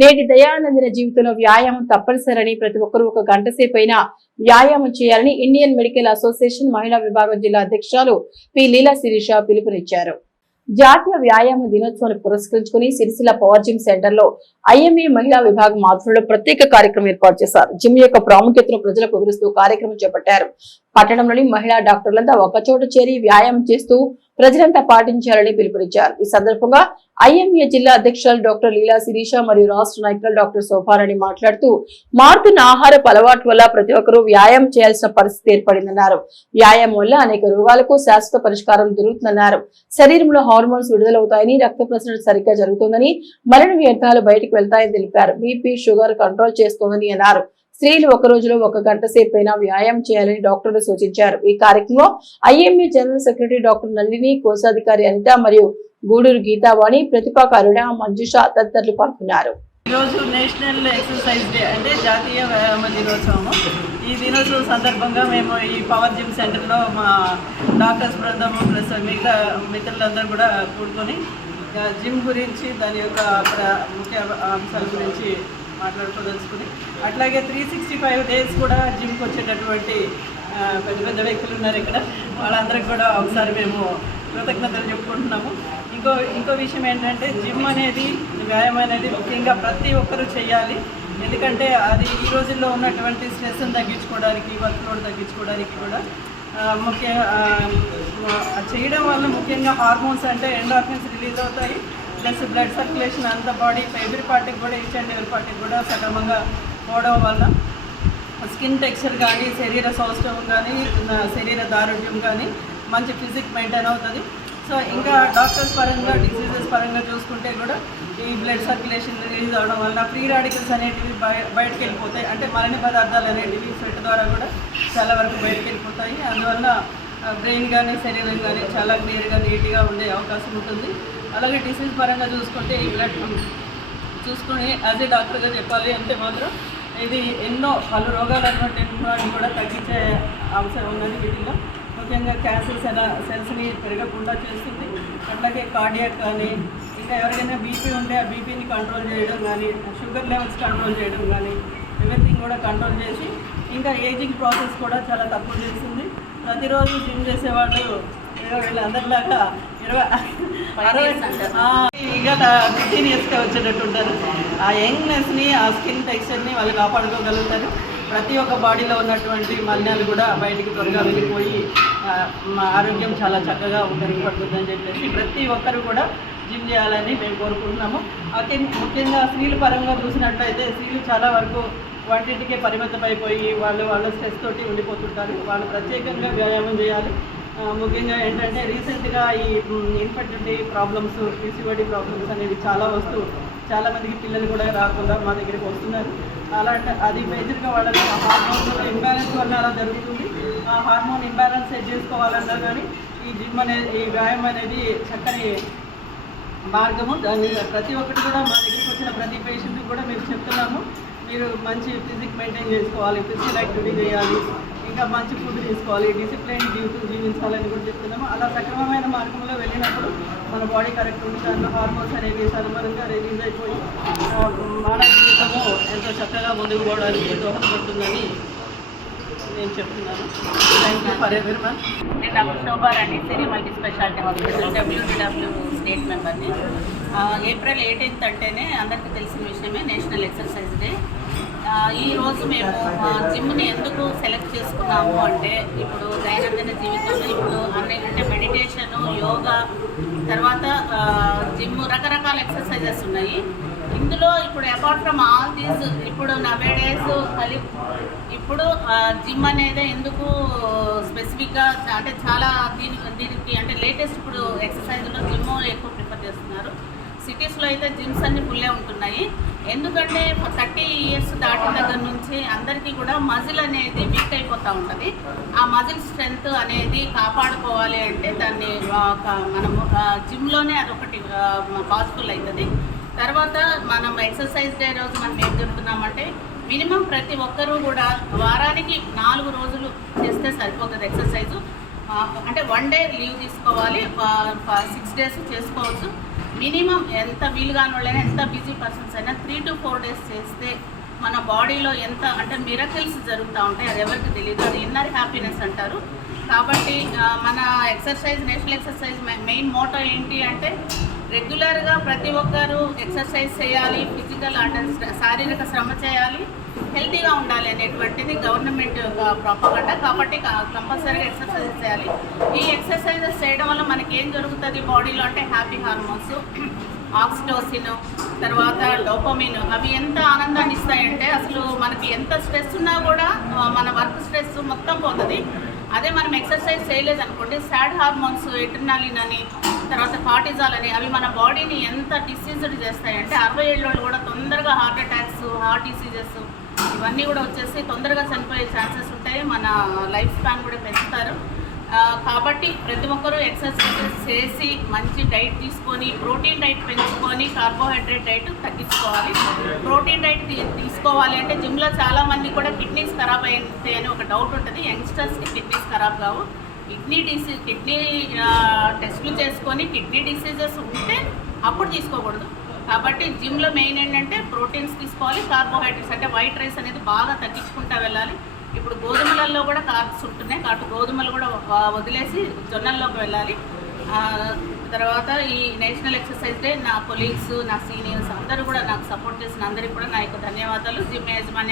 నేటి దయానందిన జీవితంలో వ్యాయామం తప్పనిసరని ప్రతి ఒక్కరూ ఒక గంట సేపు అయినా వ్యాయామం చేయాలని ఇండియన్ మెడికల్ అసోసియేషన్ మహిళా విభాగం జిల్లా అధ్యక్షురాలు పి లీలా శిరీష పిలుపునిచ్చారు. జాతీయ వ్యాయామ దినోత్సవాన్ని పురస్కరించుకుని సిరిసిల్ల పవర్ జిమ్ సెంటర్ లో ఐఎంఏ మహిళా విభాగం ఆధ్వర్యంలో ప్రత్యేక కార్యక్రమం ఏర్పాటు చేశారు. జిమ్ యొక్క ప్రాముఖ్యతను ప్రజలకు వివరిస్తూ కార్యక్రమం చేపట్టారు. పట్టణంలోని మహిళా డాక్టర్లంతా ఒకచోట చేరి వ్యాయామం చేస్తూ ప్రజలంతా పాటించాలని పిలుపునిచ్చారు. ఈ సందర్భంగా ఐఎంఏ జిల్లా అధ్యక్షురాలు డాక్టర్ లీలా శిరీష మరియు రాష్ట్ర నాయకులు డాక్టర్ శోభారాణి మాట్లాడుతూ మారుతున్న ఆహారపు అలవాటు వల్ల ప్రతి ఒక్కరూ వ్యాయామం చేయాల్సిన పరిస్థితి ఏర్పడిందన్నారు. వ్యాయామం వల్ల అనేక రోగాలకు శాశ్వత పరిష్కారం దొరుకుతుందన్నారు. శరీరంలో హార్మోన్స్ విడుదలవుతాయని, రక్త ప్రసరణ సరిగ్గా జరుగుతుందని, మలిన వ్యర్థాలు బయటకు వెళ్తాయని తెలిపారు. బీపీ, షుగర్ కంట్రోల్ చేస్తోందని అన్నారు. స్త్రీలు ఒక రోజులో ఒక గంట సేపు అయినా వ్యాయామం చేయాలని డాక్టర్లు సూచించారు. ఈ కార్యక్రమంలో IMA general secretary doctor Nalini, కోశాధికారి అనిత మరియు గూడూరు గీతావాణి, ప్రతిభా కరుణ, మంజుష తదితరులు పాల్గొన్నారు. ఈరోజు నేషనల్ ఎక్సర్సైజ్ డే అంటే జాతీయ వ్యాయామ దినోత్సవము. ఈ దినోత్సవం సందర్భంగా మేము ఈ పవర్ జిమ్ సెంటర్లో మా డాక్టర్స్ బృందము ప్లస్ మిగతా మిత్రులందరూ కూడా కూడుకొని జిమ్ గురించి దాని యొక్క ముఖ్య అంశాల గురించి మాట్లాడుకోదలుచుకుని, అట్లాగే 365 డేస్ కూడా జిమ్కి వచ్చేటటువంటి పెద్ద పెద్ద వ్యక్తులు ఉన్నారు ఇక్కడ. వాళ్ళందరికీ కూడా ఒకసారి మేము కృతజ్ఞతలు చెప్పుకుంటున్నాము. ఇంకో విషయం ఏంటంటే జిమ్ అనేది, వ్యాయామం అనేది ముఖ్యంగా ప్రతి ఒక్కరూ చేయాలి. ఎందుకంటే అది ఈ రోజుల్లో ఉన్నటువంటి స్ట్రెస్ని తగ్గించుకోవడానికి, వర్క్ లోడ్ తగ్గించుకోవడానికి కూడా చేయడం వల్ల ముఖ్యంగా హార్మోన్స్ అంటే ఎండార్ఫిన్స్ రిలీజ్ అవుతాయి. ప్లస్ బ్లడ్ సర్క్యులేషన్ అంత బాడీ ఎవ్రీ పార్టీకి కూడా, ఈచ్ అండ్ ఎవరి పార్టీకి కూడా సక్రమంగా పోవడం వల్ల స్కిన్ టెక్స్చర్ కానీ, శరీర సౌష్ఠవం కానీ, శరీర దారుఢ్యం కానీ, మంచి ఫిజిక్ మెయింటైన్ అవుతుంది. సో ఇంకా డాక్టర్స్ పరంగా, డిసీజెస్ పరంగా చూసుకుంటే కూడా ఈ బ్లడ్ సర్క్యులేషన్ రిలీజ్ అవ్వడం వల్ల ఫ్రీ రాడికల్స్ అనేటివి బయటకు వెళ్ళిపోతాయి. అంటే మలిన పదార్థాలు అనేటివి స్వెట్ ద్వారా కూడా చాలా వరకు బయటకు వెళ్ళిపోతాయి. అందువల్ల బ్రెయిన్ కానీ, శరీరం కానీ చాలా క్లియర్గా, నీట్గా ఉండే అవకాశం ఉంటుంది. అలాగే డిసీజ్ పరంగా చూసుకుంటే ఈ బ్లడ్ చూసుకొని యాజ్ ఏ డాక్టర్గా చెప్పాలి అంటే మాత్రం ఇది ఎన్నో పలు రోగాలు అటువంటి కూడా తగ్గించే అంశం ఉన్నది. వీటిలో ముఖ్యంగా క్యాన్సర్ సెల్స్ని పెరగకుండా చేస్తుంది. అట్లాగే కార్డియాక్ కానీ, ఇంకా ఎవరికైనా బీపీ ఉంటే ఆ బీపీని కంట్రోల్ చేయడం కానీ, షుగర్ లెవెల్స్ కంట్రోల్ చేయడం కానీ, ఎవ్రీథింగ్ కూడా కంట్రోల్ చేసి ఇంకా ఏజింగ్ ప్రాసెస్ కూడా చాలా తక్కువ చేస్తుంది. ప్రతిరోజు జిమ్ చేసేవాళ్ళు వీళ్ళందరిలాగా 15 ఇయర్స్గా వచ్చేటట్టు ఉంటారు. ఆ యంగ్నెస్ని, ఆ స్కిన్ టెక్స్చర్ని వాళ్ళు కాపాడుకోగలుగుతారు. ప్రతి ఒక్క బాడీలో ఉన్నటువంటి మలినాలు కూడా బయటికి త్వరగా వెళ్ళిపోయి ఆరోగ్యం చాలా చక్కగా మెరుగుపడుతుందని చెప్పేసి ప్రతి ఒక్కరు కూడా జిమ్ చేయాలని మేము కోరుకుంటున్నాము. అయితే ముఖ్యంగా స్త్రీల పరంగా చూసినట్లయితే స్త్రీలు చాలా వరకు వంటింటికే పరిమితమైపోయి వాళ్ళ స్ట్రెస్ తోటి ఉండిపోతుంటారు. వాళ్ళు ప్రత్యేకంగా వ్యాయామం చేయాలి. ముఖ్యంగా ఏంటంటే రీసెంట్గా ఈ ఇన్ఫర్టిలిటీ ప్రాబ్లమ్స్, పీసీఓడి ప్రాబ్లమ్స్ అనేవి చాలా మందికి పిల్లలు కూడా రాకుండా మా దగ్గరికి వస్తున్నారు. అలాంటి అది మేజర్గా వాళ్ళకి హార్మోన్ ఇంబ్యాలెన్స్ వల్ల అలా జరుగుతుంది. ఆ హార్మోన్ ఇంబ్యాలెన్స్ సెట్ చేసుకోవాలన్నా కానీ ఈ జిమ్ అనేది, ఈ వ్యాయామం అనేది చక్కని మార్గము. దాన్ని ప్రతి ఒక్కటి కూడా మా దగ్గరికి వచ్చిన ప్రతి పేషెంట్కి కూడా మేము చెప్తున్నాము. మీరు మంచి ఫిజిక్ మెయింటైన్ చేసుకోవాలి, ఫిజికల్ యాక్టివిటీ చేయాలి, ఇంకా మంచి ఫుడ్ తీసుకోవాలి, డిసిప్లైన్ జీవించాలని కూడా చెప్తున్నాము. అలా సక్రమమైన మార్గంలో వెళ్ళినప్పుడు మన బాడీ కరెక్ట్ ఉంది. దాంట్లో హార్మోన్స్ అనేవి సరళంగా రిలీజ్ అయిపోయి మానవ జీవితము ఎంతో చక్కగా ముందుకు పోవడానికి దోహదపడుతుందని నేను చెప్తున్నాను. Thank you for everyone. నేను doctor Shobharani, Siri multi speciality hospital WDW state మెంబర్ని. ఏప్రిల్ 18th అంటేనే అందరికీ తెలిసిన విషయమే నేషనల్ ఎక్సర్సైజ్ డే. ఈరోజు మేము జిమ్ని ఎందుకు సెలెక్ట్ చేసుకున్నాము అంటే, ఇప్పుడు దైనందిన జీవితంలో ఇప్పుడు అంటే మెడిటేషను, యోగా, తర్వాత జిమ్, రకరకాల ఎక్సర్సైజెస్ ఉన్నాయి. ఇందులో ఇప్పుడు అపార్ట్ ఫ్రమ్ ఆల్ దీస్ ఇప్పుడు నవేడేస్ ఇప్పుడు జిమ్ అనేది ఎందుకు స్పెసిఫిక్గా అంటే చాలా దీనికి అంటే లేటెస్ట్ ఇప్పుడు ఎక్సర్సైజ్లో జిమ్ ఎక్కువ ప్రిఫర్ చేస్తున్నారు. సిటీస్లో అయితే జిమ్స్ అన్ని ఫుల్లే ఉంటున్నాయి. ఎందుకంటే 30 years దాటిన దగ్గర నుంచి అందరికీ కూడా మజిల్ అనేది వీక్ అయిపోతూ ఉంటుంది. ఆ మజిల్ స్ట్రెంగ్త్ అనేది కాపాడుకోవాలి అంటే దాన్ని మనము జిమ్లోనే అదొకటి పాసిబుల్ అవుతుంది. తర్వాత మనం ఎక్సర్సైజ్ డే రోజు మనం ఏం చెప్తున్నామంటే, మినిమం ప్రతి ఒక్కరూ కూడా వారానికి 4 రోజులు చేస్తే సరిపోతుంది ఎక్సర్సైజు. అంటే 1 day లీవ్ తీసుకోవాలి, 6 days చేసుకోవచ్చు. మినిమం ఎంత వీలుగాని వాళ్ళైనా ఎంత బిజీ పర్సన్స్ అయినా 3 to 4 days చేస్తే మన బాడీలో ఎంత అంటే మిరకిల్స్ జరుగుతూ ఉంటాయి. అది ఎవరికి తెలియదు, అది ఇన్నర్ హ్యాపీనెస్ అంటారు. కాబట్టి మన exercise, national exercise main motto ఏంటి అంటే రెగ్యులర్గా ప్రతి ఒక్కరు ఎక్సర్సైజ్ చేయాలి, ఫిజికల్ అంటే శారీరక శ్రమ చేయాలి, హెల్తీగా ఉండాలి అనేటువంటిది గవర్నమెంట్ ప్రాపగండా. కాబట్టి కంపల్సరీగా ఎక్సర్సైజ్ చేయాలి. ఈ ఎక్సర్సైజెస్ చేయడం వల్ల మనకి ఏం జరుగుతుంది బాడీలో అంటే హ్యాపీ హార్మోన్స్, ఆక్సిటోసిన్, తర్వాత డోపమిన్, అవి ఎంత ఆనందాన్ని ఇస్తాయంటే అసలు మనకి ఎంత స్ట్రెస్ ఉన్నా కూడా మన వర్క్ స్ట్రెస్ మొత్తం పోతుంది. అదే మనం ఎక్సర్సైజ్ చేయలేదు అనుకోండి, సాడ్ హార్మోన్స్, ఎడ్రినాలిన్ అని, తర్వాత కార్టిజాల్ అని, అవి మన బాడీని ఎంత డిసీజ్డ్ చేస్తాయంటే 60 ఏళ్ళ వాళ్ళు కూడా తొందరగా హార్ట్ అటాక్స్, హార్ట్ డిసీజెస్ ఇవన్నీ కూడా వచ్చేసి తొందరగా చనిపోయే ఛాన్సెస్ ఉంటాయి. మన లైఫ్ స్పాన్ కూడా పెంచుతారు. కాబట్టి ప్రతి ఒక్కరూ ఎక్సర్సైజెస్ చేసి మంచి డైట్ తీసుకొని, ప్రోటీన్ డైట్ పెంచుకొని, కార్బోహైడ్రేట్ డైట్ తగ్గించుకోవాలి. ప్రోటీన్ డైట్ తీసుకోవాలి అంటే జిమ్లో చాలామంది కూడా కిడ్నీస్ ఖరాబ్ అయింది అని ఒక డౌట్ ఉంటుంది. యంగ్స్టర్స్కి కిడ్నీస్ ఖరాబ్ కావు. కిడ్నీ టెస్టులు చేసుకొని కిడ్నీ డిసీజెస్ ఉంటే అప్పుడు తీసుకోకూడదు. కాబట్టి జిమ్లో మెయిన్ ఏంటంటే ప్రోటీన్స్ తీసుకోవాలి, కార్బోహైడ్రేట్స్ అంటే వైట్ రైస్ అనేది బాగా తగ్గించుకుంటూ వెళ్ళాలి. ఇప్పుడు గోధుమలలో కూడా కార్బ్స్ ఉంటున్నాయి, కాబట్టి గోధుమలు కూడా వదిలేసి జొన్నల్లోకి వెళ్ళాలి. తర్వాత ఈ నేషనల్ ఎక్సర్సైజ్ డే నా కొలీగ్స్, నా సీనియర్స్ అందరూ కూడా నాకు సపోర్ట్ చేసిన అందరికీ కూడా నా యొక్క ధన్యవాదాలు. జిమ్ యాజమాన్యం